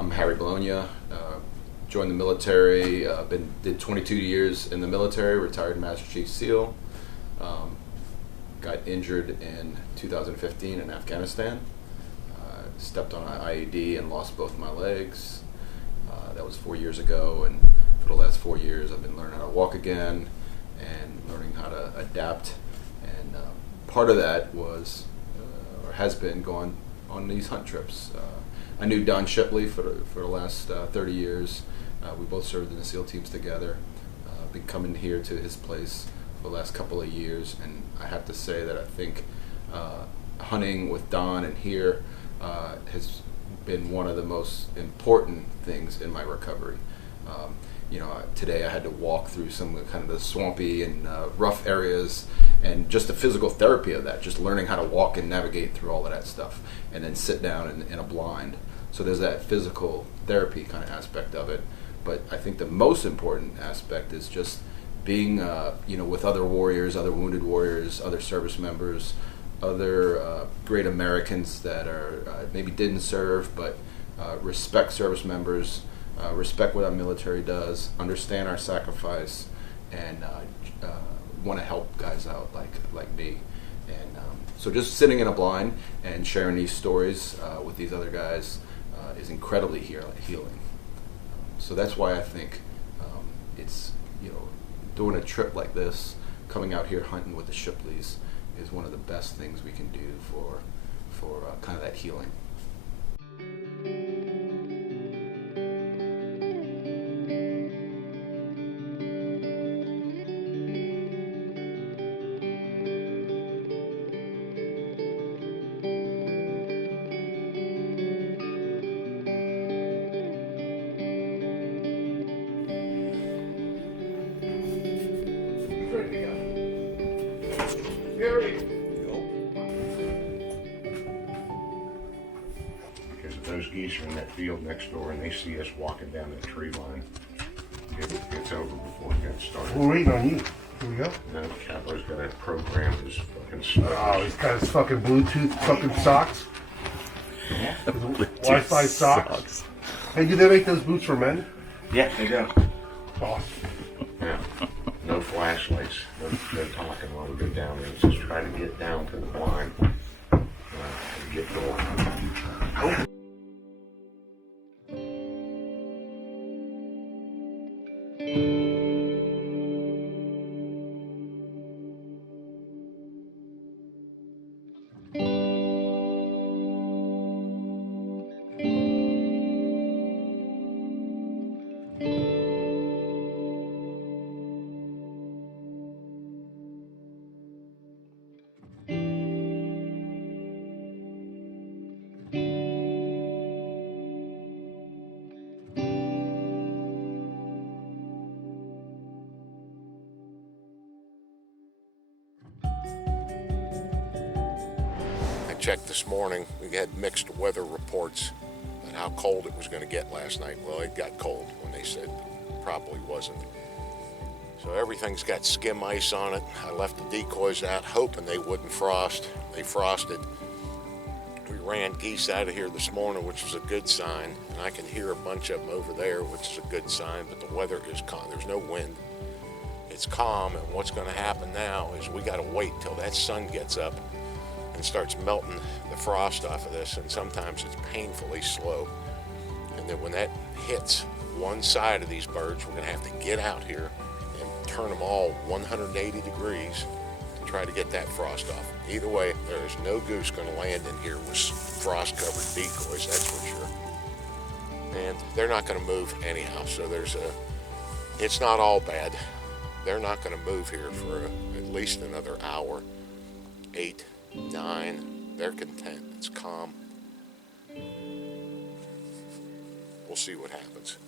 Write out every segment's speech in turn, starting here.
I'm Harry Bologna. Joined the military. Did 22 years in the military. Retired Master Chief SEAL. Got injured in 2015 in Afghanistan. Stepped on an IED and lost both my legs. That was 4 years ago, and for the last 4 years, I've been learning how to walk again and learning how to adapt. And part of that was, or has been, going on these hunt trips. I knew Don Shipley for the last 30 years. We both served in the SEAL teams together. Been coming here to his place for the last couple of years, and I have to say that I think hunting with Don and here has been one of the most important things in my recovery. Today I had to walk through some of kind of the swampy and rough areas, and just the physical therapy of that, just learning how to walk and navigate through all of that stuff, and then sit down in a blind. So there's that physical therapy kind of aspect of it. But I think the most important aspect is just being, with other warriors, other wounded warriors, other service members, other great Americans that are maybe didn't serve, but respect service members, respect what our military does, understand our sacrifice, and want to help guys out like me. And so just sitting in a blind and sharing these stories with these other guys is incredibly healing. So that's why I think it's, doing a trip like this, coming out here hunting with the Shipleys, is one of the best things we can do for kind of that healing. Because if those geese are in that field next door and they see us walking down that tree line, it's over before it gets started. We're waiting on you. Here we go. Now Capo's got to program his fucking stuff. Oh, he's got his fucking Bluetooth fucking socks. Wi-Fi socks. Hey, do they make those boots for men? Yeah, they do. Awesome. Yeah. No flashlights. No talking while we go down there. Just try to get down to the blind and get going. Checked this morning. We had mixed weather reports on how cold it was going to get last night. Well, it got cold when they said it probably wasn't. So everything's got skim ice on it. I left the decoys out hoping they wouldn't frost. They frosted. We ran geese out of here this morning, which was a good sign, and I can hear a bunch of them over there, which is a good sign, but the weather is calm. There's no wind. It's calm, and what's going to happen now is we got to wait till that sun gets up and starts melting the frost off of this, and sometimes it's painfully slow. And then when that hits one side of these birds, we're going to have to get out here and turn them all 180 degrees to try to get that frost off. Either way, there is no goose going to land in here with frost-covered decoys, that's for sure. And they're not going to move anyhow, so it's not all bad. They're not going to move here for at least another hour, 8, 9, they're content, it's calm. We'll see what happens.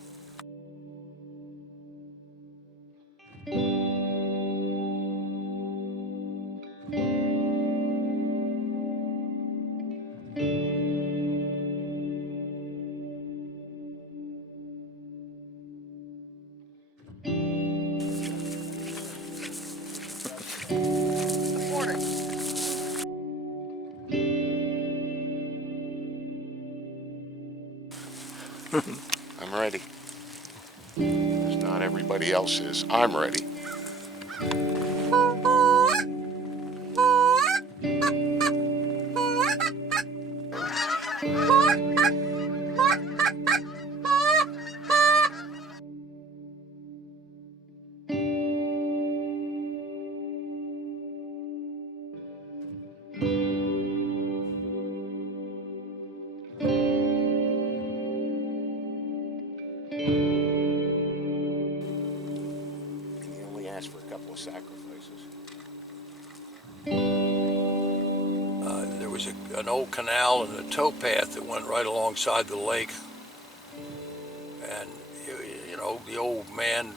I'm ready. Because not everybody else is. I'm ready. For a couple of sacrifices. There was an old canal and a towpath that went right alongside the lake, and you know, the old man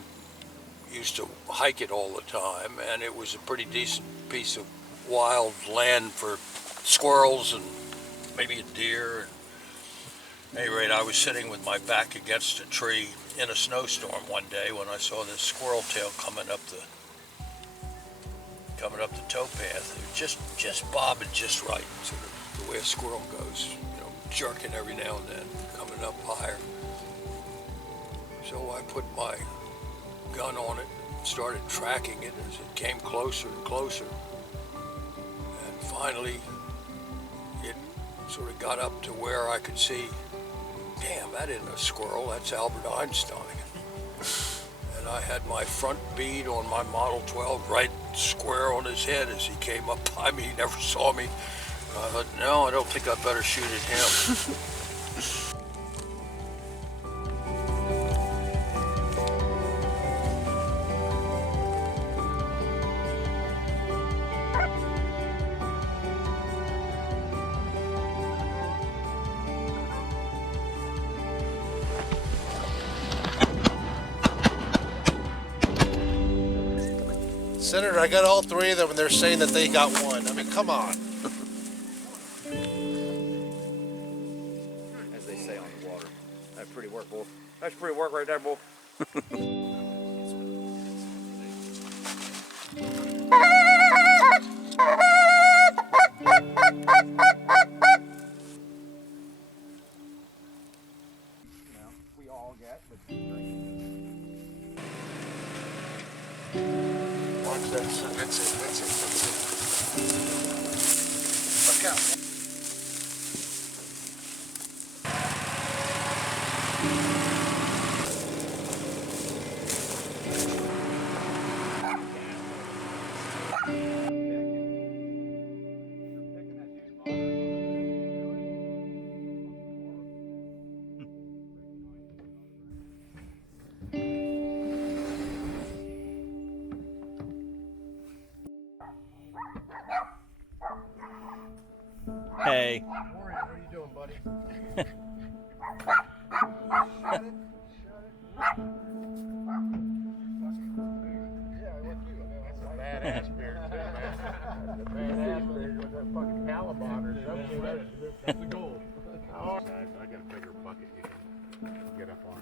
used to hike it all the time, and it was a pretty decent piece of wild land for squirrels and maybe a deer. At any rate, I was sitting with my back against a tree in a snowstorm one day when I saw this squirrel tail coming up the towpath. It was just bobbing just right, sort of the way a squirrel goes, you know, jerking every now and then, coming up higher. So I put my gun on it, started tracking it as it came closer and closer, and finally it sort of got up to where I could see, damn, that isn't a squirrel, that's Albert Einstein. And I had my front bead on my Model 12 right square on his head as he came up by me. He never saw me. I thought, no, I don't think I'd better shoot at him. Senator, I got all three of them, and they're saying that they got one. I mean, come on. As they say on the water. That's pretty work, Wolf. That's pretty work right there, Wolf. We all get, but That's it. Look out. Hey. Warren, what are you doing, buddy? Shut it. Badass beard, too, man. The badass beard with that fucking Caliban or something. That's the goal. I got a bigger bucket you can get up on.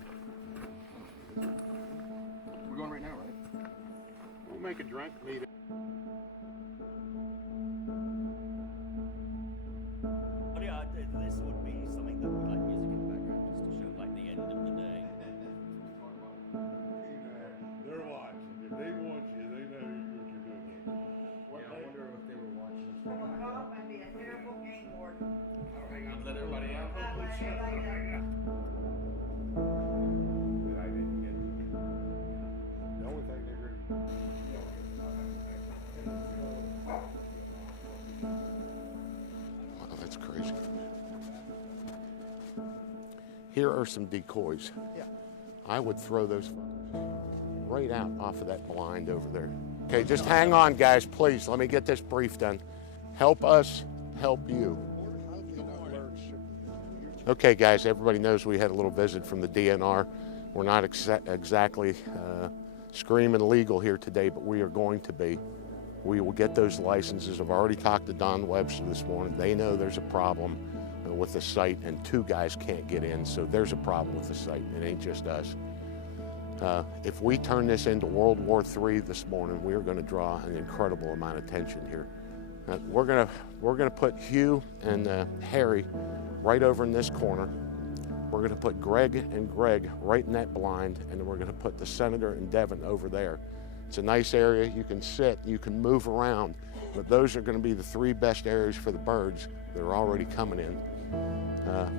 we're going right now, right? We'll make a drink meet. This would be something that would like music in the background just to show like the end of the day. They're watching. If they want you, they know what you're doing. I wonder if they were watching us. Come up and be a terrible game warden. Hang on, let everybody out. That way, I didn't get it. The only thing they heard. Wow, that's crazy. Here are some decoys. Yeah. I would throw those fuckers right out off of that blind over there. Okay, just hang on, guys, please. Let me get this brief done. Help us help you. Okay, guys, everybody knows we had a little visit from the DNR. We're not exactly screaming legal here today, but we are going to be. We will get those licenses. I've already talked to Don Webster this morning. They know there's a problem with the site, and 2 guys can't get in, so there's a problem with the site. It ain't just us. If we turn this into World War III this morning, we are going to draw an incredible amount of attention here. We're gonna put Hugh and Harry right over in this corner. We're going to put Greg and Greg right in that blind, and then we're going to put the Senator and Devin over there. It's a nice area. You can sit, you can move around, but those are going to be the 3 best areas for the birds that are already coming in.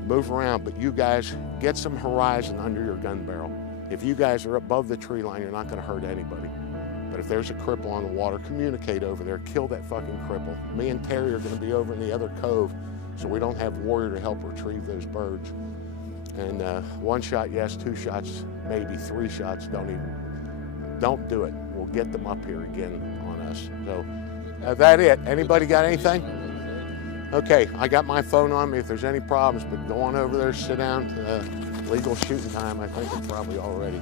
Move around, but you guys get some horizon under your gun barrel. If you guys are above the tree line, you're not going to hurt anybody. But if there's a cripple on the water, communicate over there, kill that fucking cripple. Me and Terry are going to be over in the other cove, so we don't have Warrior to help retrieve those birds. And 1 shot, yes, 2 shots, maybe 3 shots, don't do it. We'll get them up here again on us. So that it. Anybody got anything? Okay, I got my phone on me if there's any problems, but go on over there, sit down. Legal shooting time, I think it's probably all ready.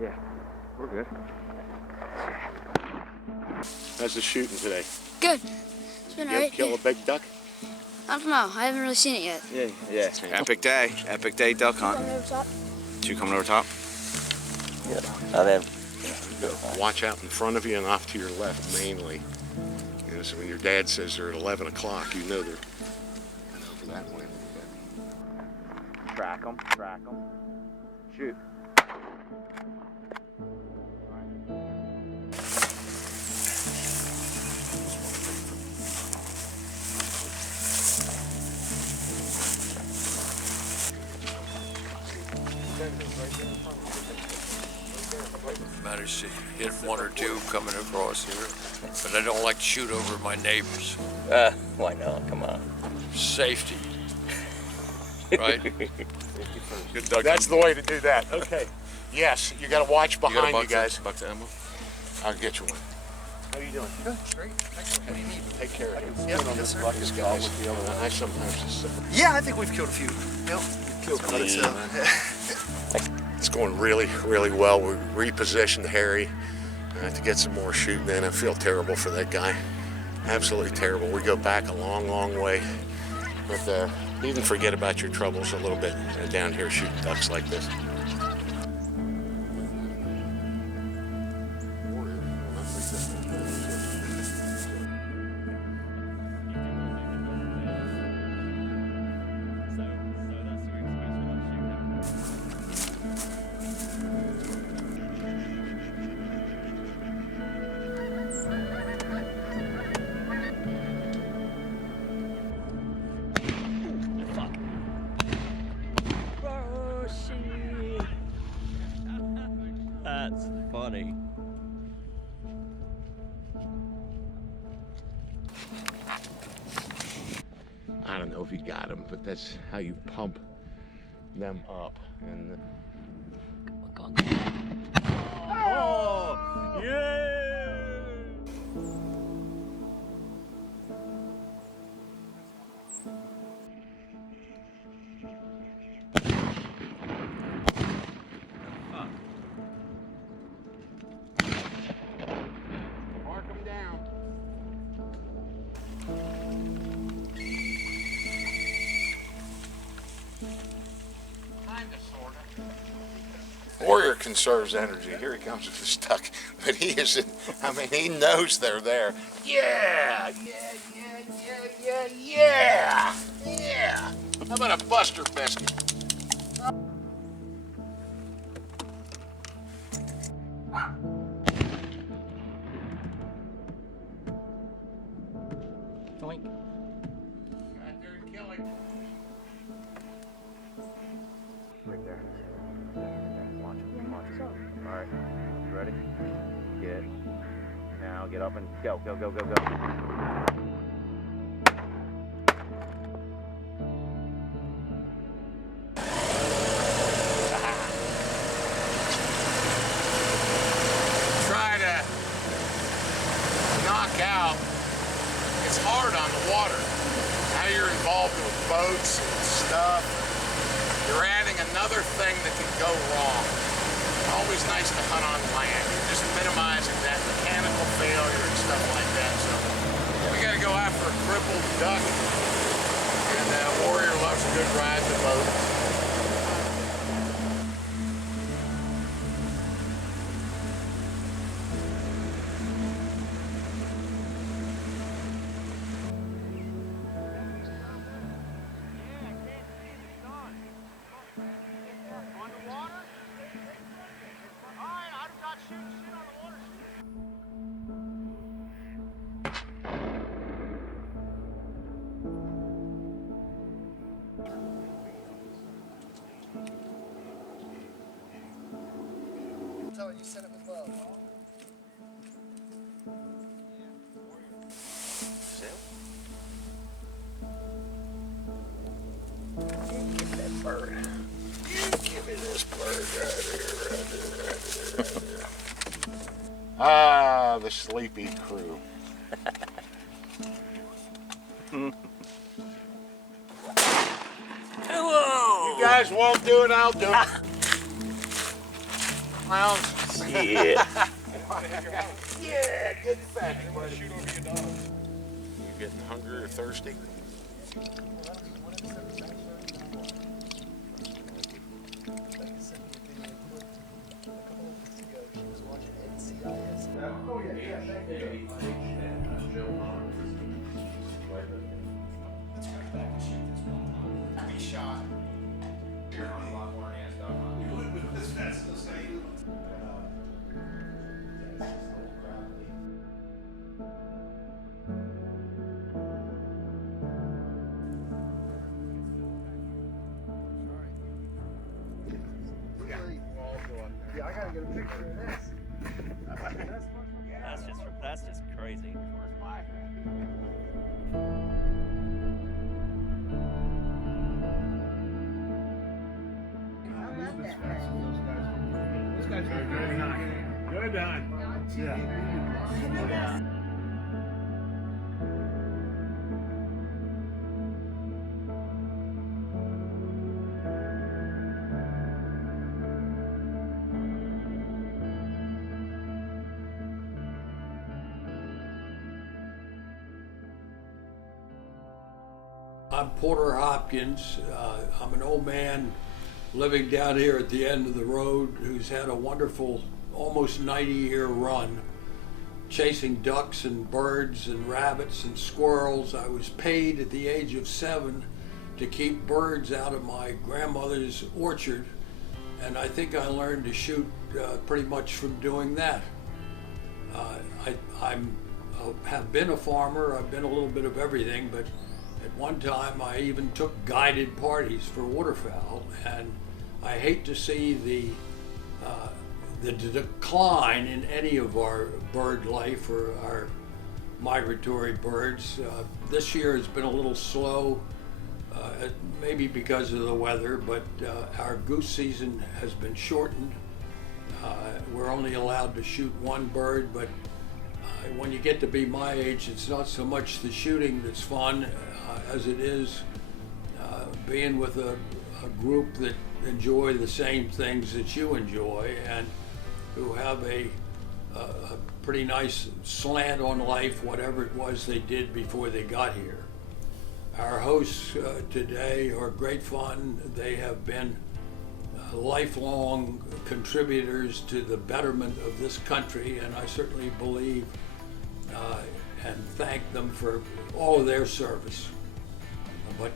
Yeah, we're good. How's the shooting today? Good. It's been You ever alright. kill a big duck? I don't know. I haven't really seen it yet. Yeah. Epic day duck hunt. Coming over top. Two coming over top. Yeah, I have. Watch out in front of you and off to your left mainly. You know, so when your dad says they're at 11 o'clock, you know they're over that way. Track them. Shoot. Managed to hit 1 or 2 coming across here, but I don't like to shoot over my neighbors. Why not? Come on. Safety. Right? Good duck. That's the way to do that. Okay. Yes, you got to watch behind you guys. Buck to ammo? I'll get you one. How are you doing? Good, great. Excellent. What do you need? Take care of him. Yeah, yes, sir. These guys. I sometimes just sit. Yeah, I think we've killed a few. Yep. But it's, It's going really, really well. We repositioned Harry to get some more shooting in. I feel terrible for that guy. Absolutely terrible. We go back a long, long way. But even forget about your troubles a little bit down here shooting ducks like this. That's funny. I don't know if you got them, but that's how you pump them up. And Oh, yeah! mark them down. Warrior conserves energy. Here he comes with his duck, but he isn't. I mean, he knows they're there. Yeah. How about a Buster biscuit? Doink. Right there and kill him. Right there. Watch him. All right. You ready? Get. now. Get up and go, go, go, go, go. Try to knock out. It's hard on the water. Now you're involved with boats and stuff. You're adding another thing that can go wrong. Always nice to hunt on land. You're just minimizing that mechanical failure and stuff like that. So we got to go after a crippled duck. And Warrior loves a good ride the boat. You sent it with love. Give me that bird. You give me this bird right here. Ah, the sleepy crew. Hello! You guys won't do it, I'll do it. Clowns. Yeah. Yeah, good fat. You getting hungry or thirsty? Yeah, I gotta get a picture of this. That's just crazy. Those guys are good hunting. Good hunting. Yeah. I'm Porter Hopkins. I'm an old man living down here at the end of the road who's had a wonderful, almost 90-year run chasing ducks and birds and rabbits and squirrels. I was paid at the age of 7 to keep birds out of my grandmother's orchard, and I think I learned to shoot pretty much from doing that. I have been a farmer. I've been a little bit of everything, but at one time I even took guided parties for waterfowl, and I hate to see the decline in any of our bird life or our migratory birds. This year has been a little slow, maybe because of the weather, but our goose season has been shortened. We're only allowed to shoot one bird, but when you get to be my age, it's not so much the shooting that's fun as it is being with a group that enjoy the same things that you enjoy and who have a pretty nice slant on life, whatever it was they did before they got here. Our hosts today are great fun. They have been lifelong contributors to the betterment of this country, and I certainly believe and thank them for all of their service. But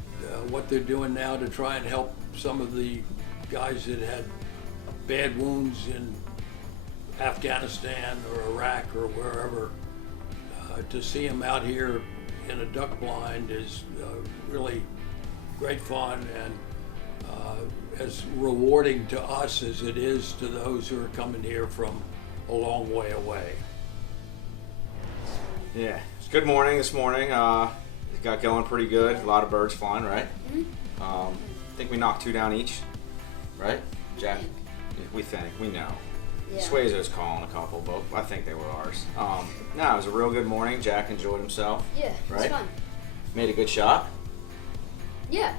what they're doing now to try and help some of the guys that had bad wounds in Afghanistan or Iraq or wherever, to see them out here in a duck blind is really great fun and as rewarding to us as it is to those who are coming here from a long way away. Yeah, it's a good morning this morning. It got going pretty good. A lot of birds flying, right? I think we knocked 2 down each, right? Jack? We think, we know. Yeah. Suezo's calling a couple, but I think they were ours. No, it was a real good morning. Jack enjoyed himself. Yeah, right? it's fun. Made a good shot. Yeah.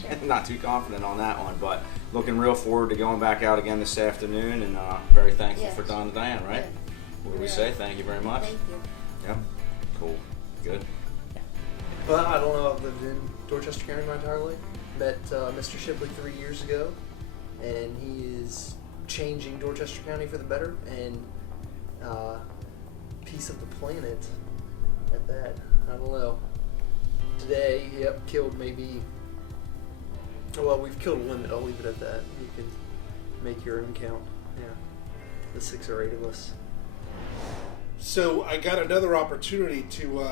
Sure. Not too confident on that one, but looking real forward to going back out again this afternoon, and very thankful Yes. for Don and Diane, right? Yeah. What do we Yeah. say? Thank you very much. Thank you. Yep. Cool. Good. Well, I don't know. I've lived in Dorchester County my entire life. Met Mr. Shipley 3 years ago, and he is changing Dorchester County for the better and piece of the planet at that. I don't know. Today, yep, killed maybe. Well, we've killed a limit. I'll leave it at that. You can make your own count. Yeah, the 6 or 8 of us. So I got another opportunity to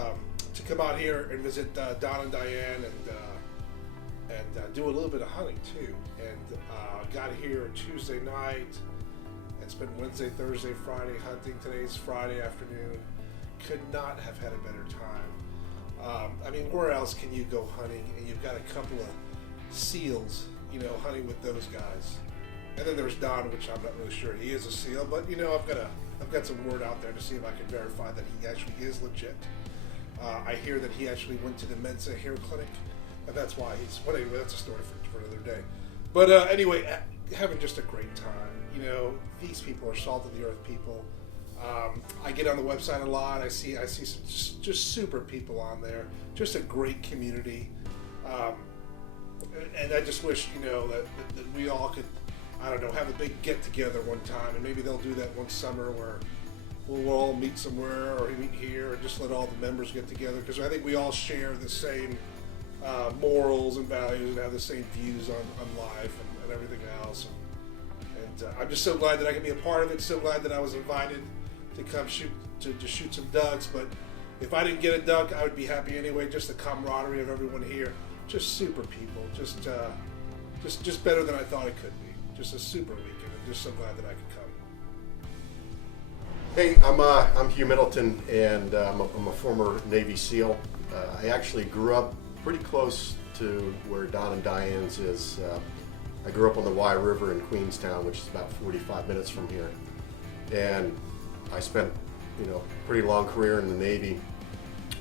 come out here and visit Don and Diane and do a little bit of hunting too. And got here Tuesday night and spent Wednesday, Thursday, Friday hunting. Today's Friday afternoon. Could not have had a better time. I mean, where else can you go hunting and you've got a couple of seals, hunting with those guys? And then there's Don, which I'm not really sure he is a seal, but I've got some word out there to see if I can verify that he actually is legit. I hear that he actually went to the Mensa Hair Clinic, and that's why he's. Well, anyway, that's a story for another day. But anyway, having just a great time. These people are salt of the earth people. I get on the website a lot. I see some just super people on there. Just a great community, and I just wish that we all could, I don't know, have a big get together one time, and maybe they'll do that one summer where we'll all meet somewhere or meet here, or just let all the members get together, because I think we all share the same morals and values and have the same views on life and everything else. And I'm just so glad that I can be a part of it. So glad that I was invited to come shoot some ducks. But if I didn't get a duck, I would be happy anyway. Just the camaraderie of everyone here, just super people, just better than I thought it could be. Just a super weekend. I'm just so glad that I could come. Hey, I'm Hugh Middleton, and I'm a former Navy SEAL. I actually grew up pretty close to where Don and Diane's is. I grew up on the Wye River in Queenstown, which is about 45 minutes from here. And I spent, a pretty long career in the Navy,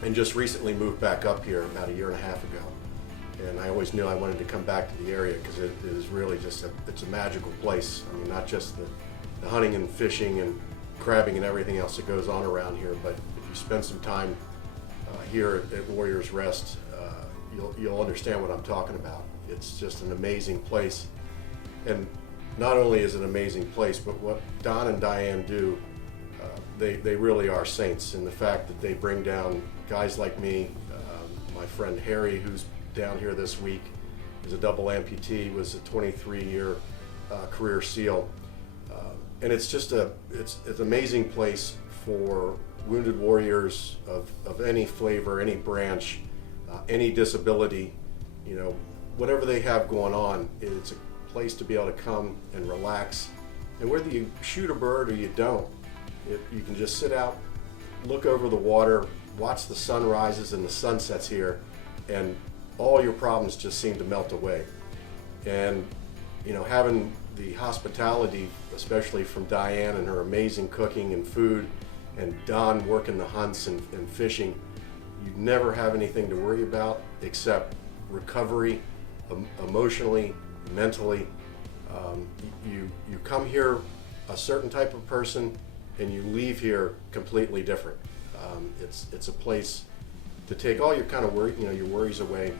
and just recently moved back up here about a year and a half ago. And I always knew I wanted to come back to the area because it is really just it's a magical place. I mean, not just the hunting and fishing and crabbing and everything else that goes on around here, but if you spend some time here at Warriors Rest, you'll understand what I'm talking about. It's just an amazing place, and not only is it an amazing place, but what Don and Diane do, they really are saints in the fact that they bring down guys like me. My friend Harry, who's down here this week, is a double amputee, was a 23-year career SEAL. And it's just it's an amazing place for wounded warriors of any flavor, any branch, any disability, whatever they have going on. It's a place to be able to come and relax. And whether you shoot a bird or you don't, you can just sit out, look over the water, watch the sunrises and the sunsets here, and all your problems just seem to melt away. And having the hospitality, especially from Diane and her amazing cooking and food, and Don working the hunts and fishing, you never have anything to worry about except recovery, emotionally, mentally. You come here a certain type of person, and you leave here completely different. It's a place to take all your kind of worry, your worries away,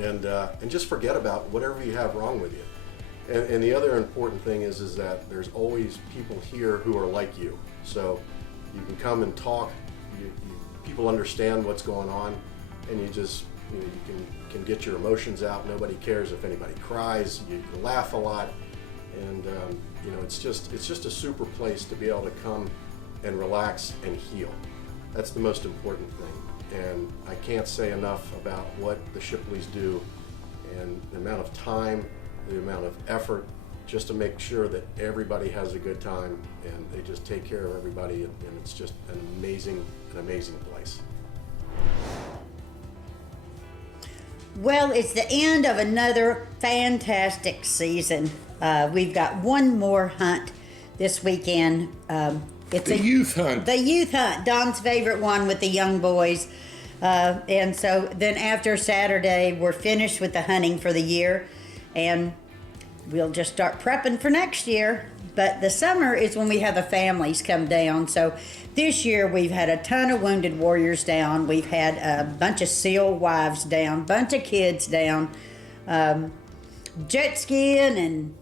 and just forget about whatever you have wrong with you. And the other important thing is that there's always people here who are like you. So you can come and talk. People understand what's going on, and you just you can get your emotions out. Nobody cares if anybody cries. You laugh a lot, and it's just a super place to be able to come and relax and heal. That's the most important thing. And I can't say enough about what the Shipleys do, and the amount of time, the amount of effort, just to make sure that everybody has a good time, and they just take care of everybody, and it's just an amazing place. Well, it's the end of another fantastic season. We've got one more hunt this weekend. It's the youth hunt. The youth hunt, Don's favorite one with the young boys. And so then after Saturday, we're finished with the hunting for the year, and we'll just start prepping for next year. But the summer is when we have the families come down. So this year we've had a ton of wounded warriors down. We've had a bunch of SEAL wives down, bunch of kids down, jet skiing and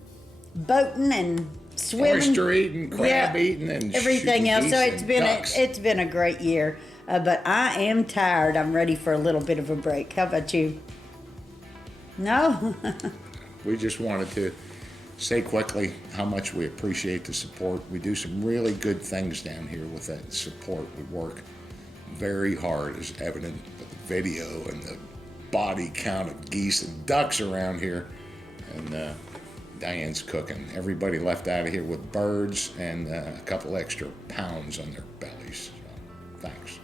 boating and swimming, oyster eating, crab eating, and everything else. So it's been a great year. But I am tired. I'm ready for a little bit of a break. How about you? No? We just wanted to say quickly how much we appreciate the support. We do some really good things down here with that support. We work very hard, as evident with the video and the body count of geese and ducks around here. And Diane's cooking. Everybody left out of here with birds and a couple extra pounds on their bellies. So, thanks.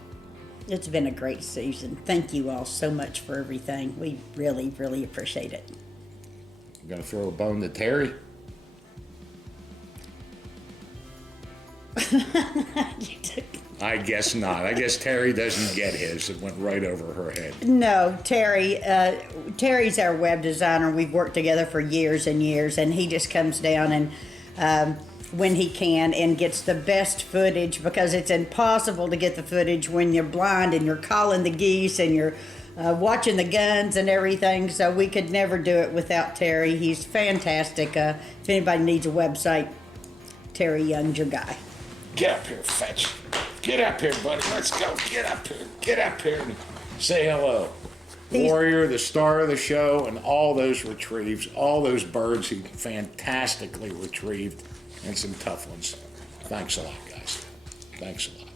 It's been a great season. Thank you all so much for everything. We really, really appreciate it. I'm gonna throw a bone to Terry. I guess not. I guess Terry doesn't get his. It went right over her head. No, Terry. Terry's our web designer. We've worked together for years and years, and he just comes down and when he can and gets the best footage, because it's impossible to get the footage when you're blind and you're calling the geese and you're watching the guns and everything. So we could never do it without Terry. He's fantastic. If anybody needs a website, Terry Young's your guy. Get up here, Fetch. Get up here, buddy. Let's go. Get up here. Get up here and say hello. Warrior, the star of the show, and all those retrieves, all those birds he fantastically retrieved, and some tough ones. Thanks a lot, guys. Thanks a lot.